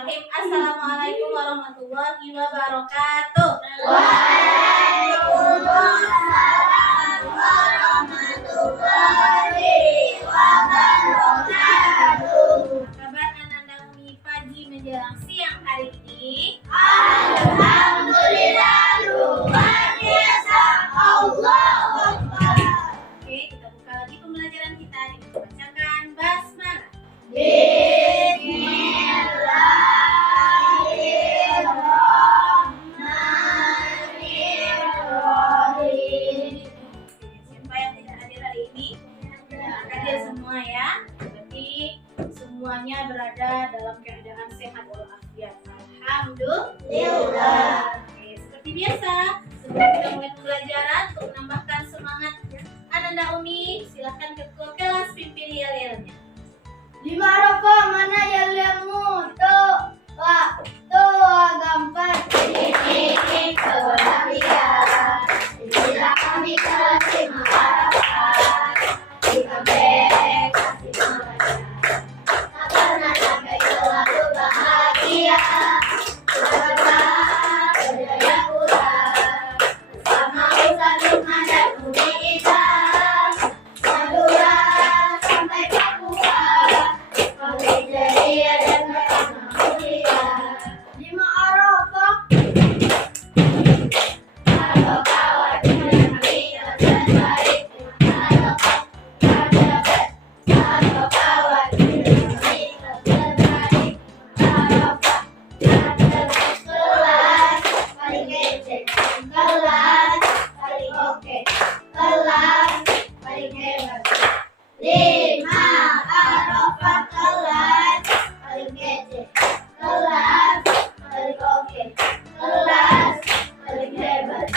Bismillahirrahmanirrahim. Assalamualaikum warahmatullahi wabarakatuh. Waalaikumsalam warahmatullahi wabarakatuh. Kabar Ananda Umi pagi menjelang siang hari ini? Alhamdulillah luar biasa. Allahu Akbar. Oke, kita buka lagi pembelajaran kita dengan membacakan basmalah. Bismillahirrahmanirrahim. Siapa yang tidak hadir hari ini? Hadir semua ya. Berarti semuanya berada dalam keadaan sehat walafiat. Alhamdulillah. Oke, seperti biasa, sebelum kita mulai pembelajaran, untuk menambahkan semangat Ananda Umi, silahkan ketua kelas pimpin yel-yelnya. Di Maroko mana yel-yelmu? Tuh, Pak. Tuh, gampang. Ini kebahagiaan. Bila kami kasih mengharapkan, kita kasih mengharapkan. Tak pernah sampai selalu bahagia. Bersama berjaya kurang. Bersama Ustaz Lukman dan Umi Ida. Madura sampai Papua. Kami ceria dan bersama mulia. Di Arafah. Halo kawan, kita terbaik. Halo kawan, kita terbaik. Arafah, kelas paling kece. Kelas paling oke. Kelas paling hebat. 5 Arafah, kelas paling kece. Kelas paling oke. Kelas paling hebat.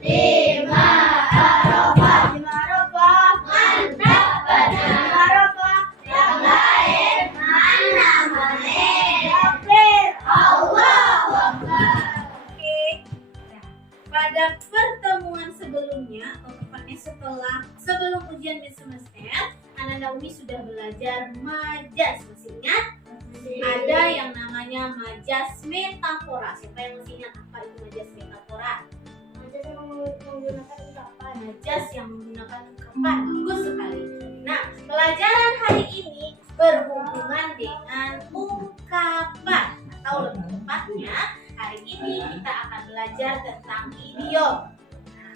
5 Arafah. 5 Arafah. Mantap benar. 5 Arafah. Yang lain mana main. Takbir. Allahu Akbar. Oke. Nah, pada pertemuan sebelumnya atau tepatnya sebelum ujian mid semester, Ananda Umi sudah belajar majas. Masih ingat? Ada yang namanya majas metafora. Siapa yang masih ingat apa itu majas metafora? Majas yang menggunakan ungkapan. Bagus sekali. Nah, pelajaran hari ini berhubungan dengan ungkapan, atau lebih tepatnya hari ini kita akan belajar tentang idiom. Nah,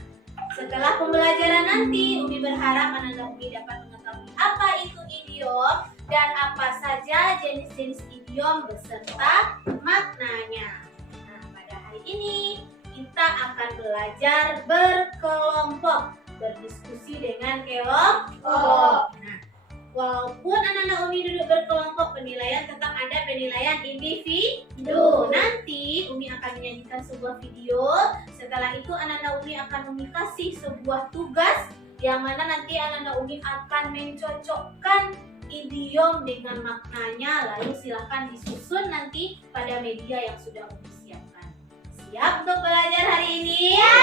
setelah pembelajaran nanti, Umi berharap Ananda Umi dapat mengetahui apa itu idiom dan apa saja jenis-jenis idiom beserta maknanya. Nah, pada hari ini kita akan belajar berkelompok, berdiskusi dengan kelompok. Nah, walaupun Ananda Umi duduk berkelompok, penilaian tetap ada penilaian individu. Nanti Umi akan menyanyikan sebuah video. Setelah itu Ananda Umi akan Umi kasih sebuah tugas yang mana nanti Ananda Umi akan mencocokkan idiom dengan maknanya. Lalu silakan disusun nanti pada media yang sudah Umi siapkan. Siap untuk belajar hari ini? Ya.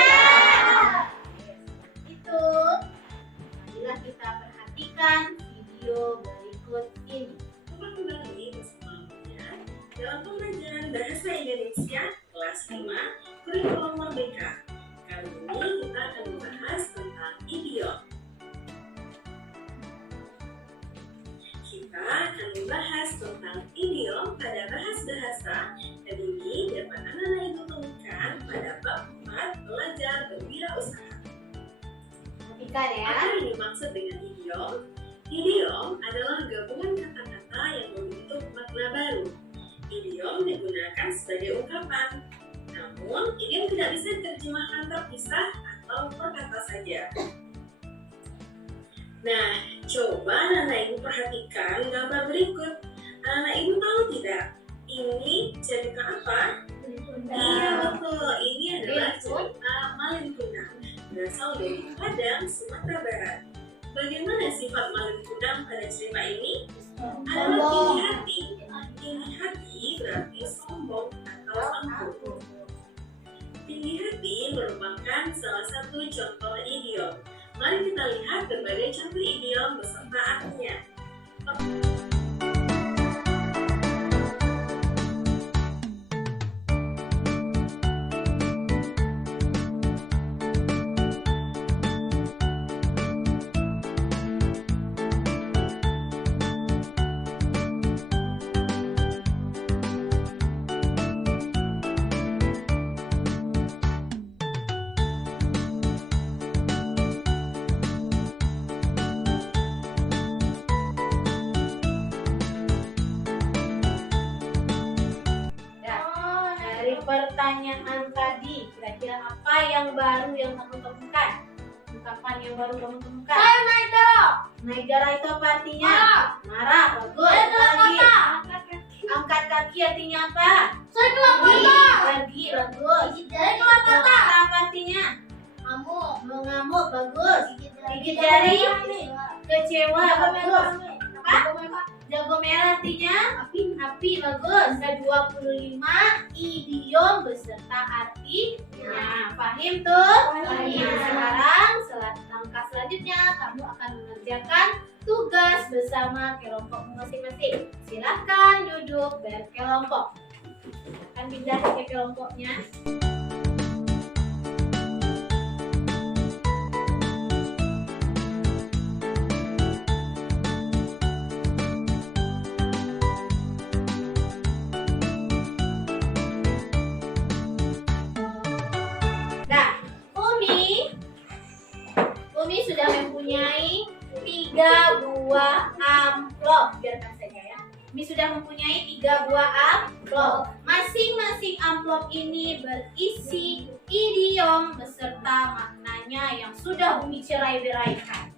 Itu. Marilah kita perhatikan video berikut ini. Kembali bersemangatnya dalam pembelajaran Bahasa Indonesia kelas 5 kurikulum Merdeka. Kali ini kita akan membahas tentang idiom. Kita akan membahas tentang idiom pada bahasa dan ini dapat Ananda Ibu temukan pada bab 4 belajar berwirausaha. Perhatikan ya. Apa yang dimaksud dengan idiom? Idiom adalah gabungan kata-kata yang membentuk makna baru. Idiom digunakan sebagai ungkapan. Namun, idiom tidak bisa diterjemahkan terpisah atau per kata saja. Nah, coba Anak Ibu perhatikan gambar berikut. Anak Ibu tahu tidak? Ini cerita apa? Iya betul, ini adalah cerita Malin Kundang, berasal dari Padang, Sumatera Barat. Bagaimana sifat Malin Kundang pada cerita ini? Adalah tinggi hati. Tinggi hati berarti sombong atau angkuh. Tinggi hati merupakan salah satu contoh idiom. Mari kita lihat berbagai contoh idiom beserta artinya. pertanyaan tadi. Kira-kira apa yang baru yang kamu temukan? Ungkapan yang baru kamu temukan. Saya naik darah. Naik darah itu apa artinya? Marah. Marah. Bagus. Saya Apa keluar lagi? mata. Angkat kaki artinya apa? Saya keluar mata. Pergi. Bagus. Saya keluar Keluar mata. mata apa artinya? Ngamuk. Mengamuk. Bagus. Gigit jari. Kecewa. Bagus. Apa? Jago merah artinya? Api. Bagus. Ada 25 idiom beserta artinya. Paham tuh? Paham. Sekarang langkah selanjutnya kamu akan mengerjakan tugas bersama kelompok masing-masing. Silahkan duduk berkelompok. Akan pindah ke kelompoknya. Nah, Umi sudah mempunyai 3 buah amplop. Biarkan saja ya. Umi sudah mempunyai 3 buah amplop. Masing-masing amplop ini berisi idiom beserta maknanya yang sudah Umi cerai-beraikan.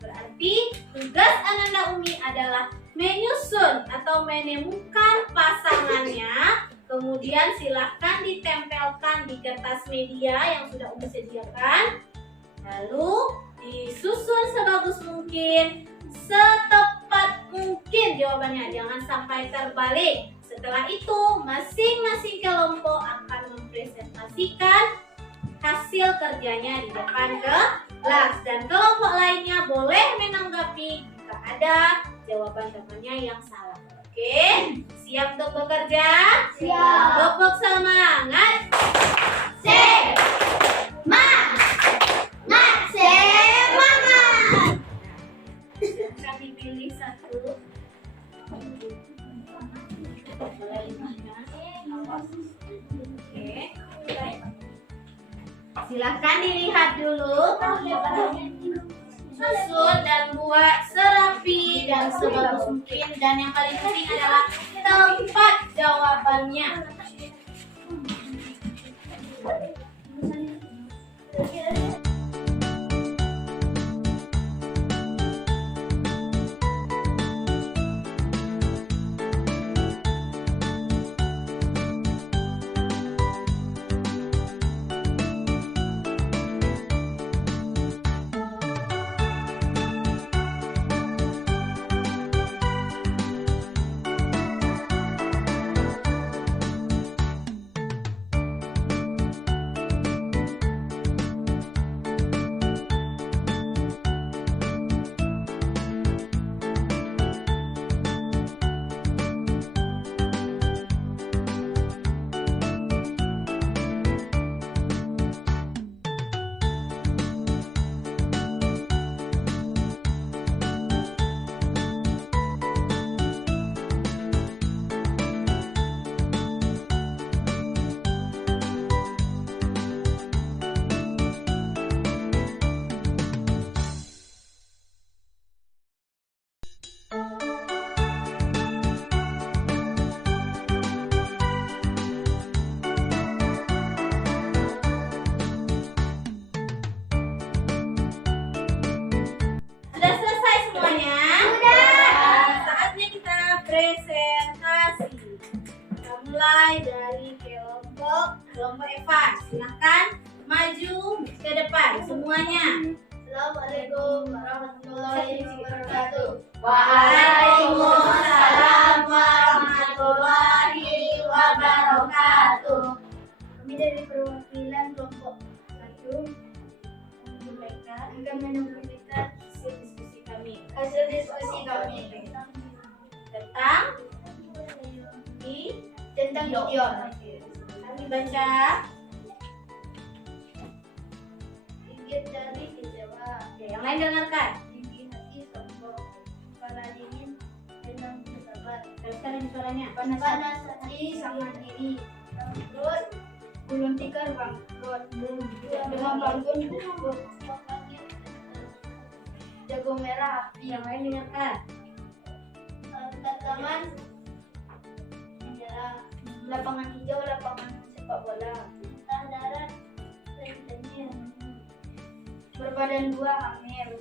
Berarti tugas Ananda Umi adalah menyusun atau menemukan pasangannya. Kemudian silahkan ditempelkan di kertas media yang sudah Umi sediakan. Lalu disusun sebagus mungkin, setepat mungkin jawabannya. Jangan sampai terbalik. Setelah itu, masing-masing kelompok akan mempresentasikan hasil kerjanya di depan kelas. Dan kelompok lainnya boleh menanggapi jika ada jawaban-jawabannya yang salah. Oke, siap untuk bekerja? Siap. Tepuk semangat. Semangat. Silakan dipilih satu. Boleh lima. Oke. Silakan dilihat dulu. Susun dan buat serapi dan sebagus mungkin. Dan yang paling penting adalah tempat jawabannya. Sudah selesai semuanya? Sudah. Saatnya kita presentasi. Kita mulai dari kelompok Evan. Silahkan maju ke depan semuanya. Assalamualaikum warahmatullahi wabarakatuh. Waalaikumsalam warahmatullahi wabarakatuh. Kami dari perwakilan kelompok 1 akan menyampaikan Diskusi kami hasil diskusi kami tentang idiom. Kami baca. Gigit jari kecewa, Oke, yang lain dengarkan. tinggi hati sombong, kepala dingin dengan bersabar, Teruskan lagi suaranya. panas hati sangat diri, bangkrut gulung tikar bangkrut, dengan bangun jago merah api, Yang lain dengarkan. angkat tangan menyerah, lapangan hijau lapangan sepak bola. Muntah darah dan berbadan dua hamil.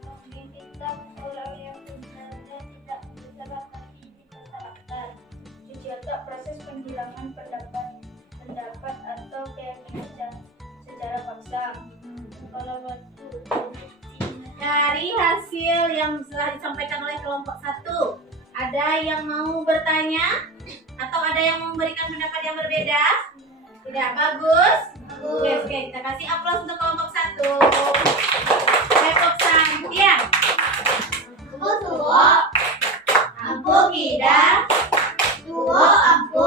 Kambing hitam orang yang sebenarnya tidak bersalah tapi dipersalahkan. Cuci otak proses penghilangan pendapat atau keyakinan secara paksa. Kepala batu. Dari hasil yang telah disampaikan oleh kelompok 1, ada yang mau bertanya atau ada yang memberikan pendapat yang berbeda? Tidak bagus? Oke, kita kasih aplaus untuk kelompok 1. Kelompok Santia. Tuwo, Ampu Kida, Tuwo Ampu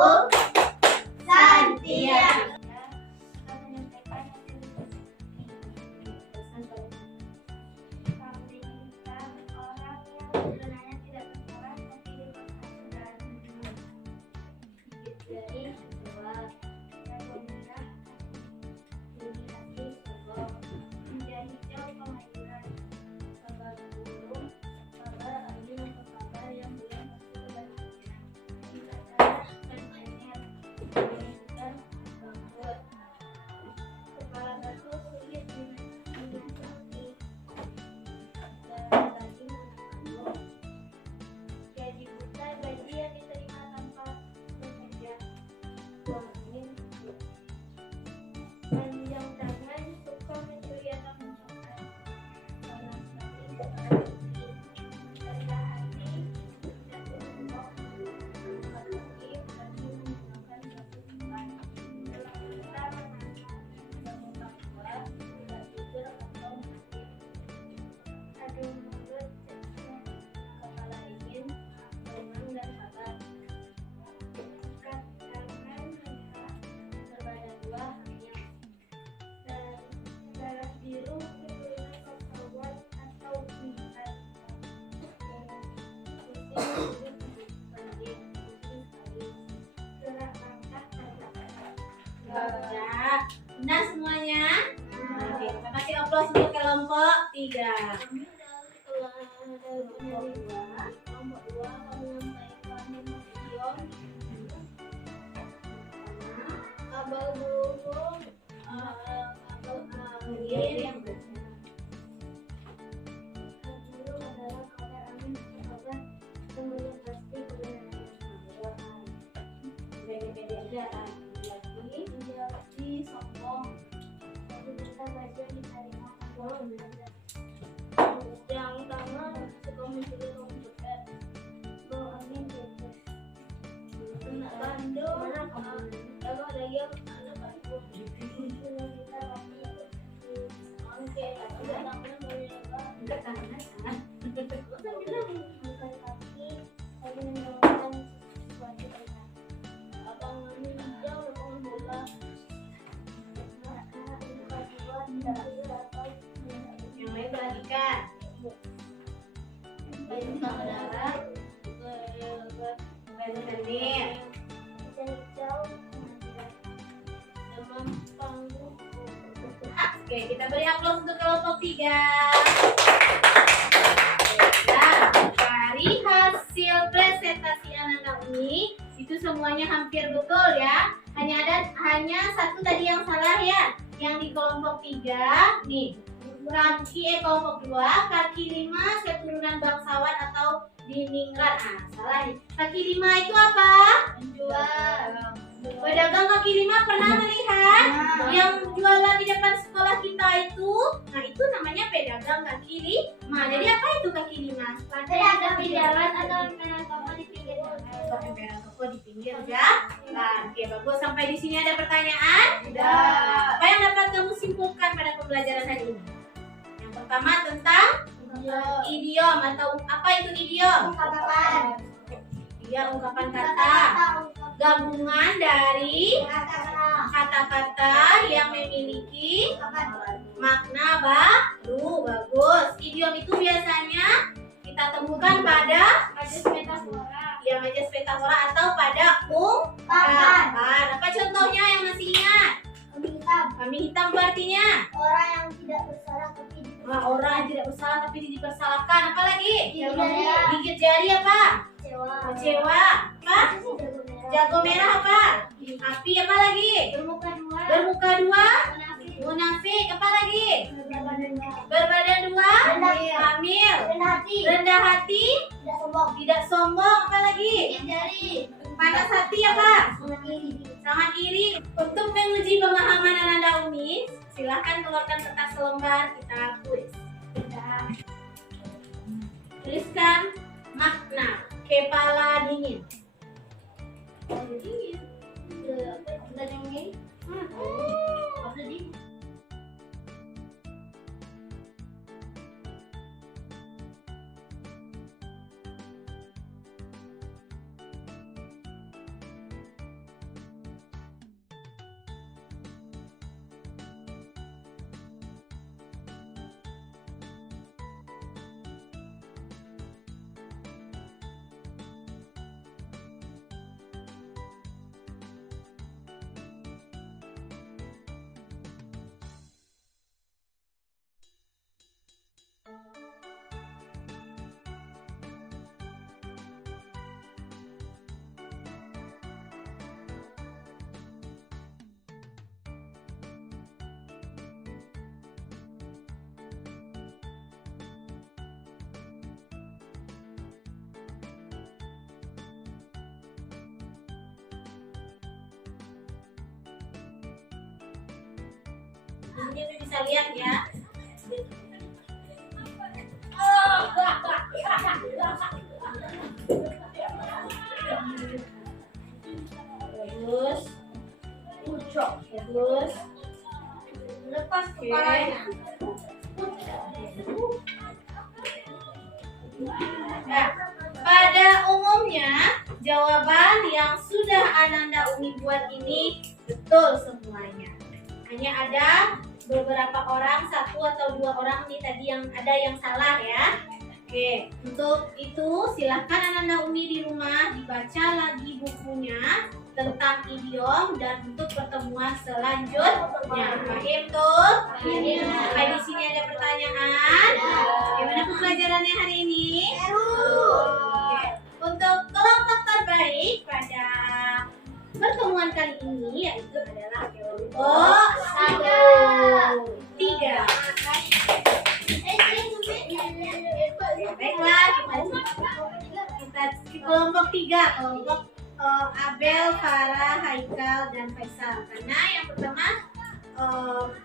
Santia. Kambing hitam orang yang sebenarnya tidak bersalah tapi dipersalahkan. Dari dua jago merah dilihat sobok menjadi hijau kemajuan kabar burung kabar angin atau kabar yang belum pasti kebaliknya tidak salah dan banyak menunjukkan bangkut kepala batu sulit dimengerti dan lagi menanggung gaji buta gaji yang diterima tanpa bekerja angin panjang tangan suka mencuri atau mencopot panas hati rendah hati dan berbohong angkat kaki berani menggunakan batu umpan dalam kita bangun tua tidak tidur atau mati adu mulut kepala dingin tenang dan sabar ikat tangan merah berbadan dua hamil dan darah biru keturunan pesawat atau meningkat pusing banjir pusing sekali gerak langkah kata-kata Ya, benar semuanya? Oke, kita kasih aplaus untuk kelompok 3. kami dari kelompok dua menyampaikan idiom abal burung abal angin Yang burung adalah kabar angin atau kabar yang belum pasti pede-pede aja kan. Lagi. menjadi sombong jadi kita belajar diterima kalau yang utama suka mencuri uang cepet bawa angin bebas kena bandung kalau ada yang anak aku muncul kita pasti oke udah namanya boleh apa Enggak tangan. bukan bilang bukan kaki tapi mendoakan sesuatu kita abang angin hijau abang bola buka dua tidak ada atau Yang lain perhatikan. bintang darat Rentenir. hijau demam panggung Oke, kita beri aplaus untuk kelompok 3. Nah, dari hasil presentasi anak-anak ini itu semuanya hampir betul ya. Hanya satu tadi yang salah ya. Yang di kelompok 3 nih. Kelompok 2 kaki 5 keturunan bangsawan atau diningrat. Salah nih. Kaki 5 itu apa? menjual Pedagang kaki 5 pernah melihat yang jualan di depan sekolah kita itu? Nah, itu namanya pedagang kaki 5. Jadi apa itu kaki 5? pedagang di jalan atau emperan toko di pinggir jalan Atau emperan toko di pinggir jalan. Oke, bagus. Sampai di sini ada pertanyaan? Apa yang dapat kamu simpulkan pada pembelajaran hari ini? Yang pertama tentang idiom atau apa itu idiom? ungkapan Iya, ungkapan kata. Gabungan dari kata-kata yang memiliki makna baru. Bagus. Idiom itu biasanya kita temukan pada majas metafora majas metafora atau pada ungkapan. Apa contohnya yang masih ingat? Kambing hitam itu artinya orang yang tidak bersalah tapi orang yang tidak bersalah tapi dipersalahkan. Apa lagi? Gigit jari. Gigit jari apa? kecewa Kecewa. Apa? Jago merah apa? Api apa lagi? Bermuka dua. Bermuka dua. Munafik. Munafik apa lagi? Berbadan dua. Berbadan dua. Hamil. Hamil. Rendah hati. Rendah hati. Tidak sombong. Tidak sombong apa lagi? Yang jari. Panas hati apa? Sangat iri. Sangat iri. Untuk menguji pemahaman Ananda Umi, silahkan keluarkan kertas selembar, kita kuis. Tuliskan makna kepala dingin. Dingin. Sudah dingin. Sudah dingin. Ini bisa lihat ya. Bagus. Bagus. Lepas Oke. kepalanya. Nah, pada umumnya jawaban yang sudah Ananda Umi buat ini betul semuanya. Hanya ada beberapa orang, satu atau dua orang nih tadi yang ada yang salah ya. Oke, untuk itu silahkan Ananda Umi di rumah dibaca lagi bukunya tentang idiom dan untuk pertemuan selanjutnya. Paham tuh? Sampai di sini ada pertanyaan? Gimana pembelajarannya hari ini? Oke. Untuk kelompok terbaik pada pertemuan kali ini yaitu adalah kelompok 1, 3. Baiklah, kita kelompok 3, kelompok Abel, Farah, Haikal, dan Faisal. Karena yang pertama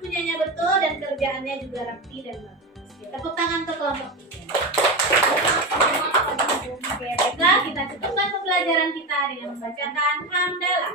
punyanya betul dan kerjaannya juga rapi dan bagus. Tepuk tangan untuk kelompok 3. Oke, baiklah, kita cukupkan pembelajaran kita dengan membacakan hamdalah.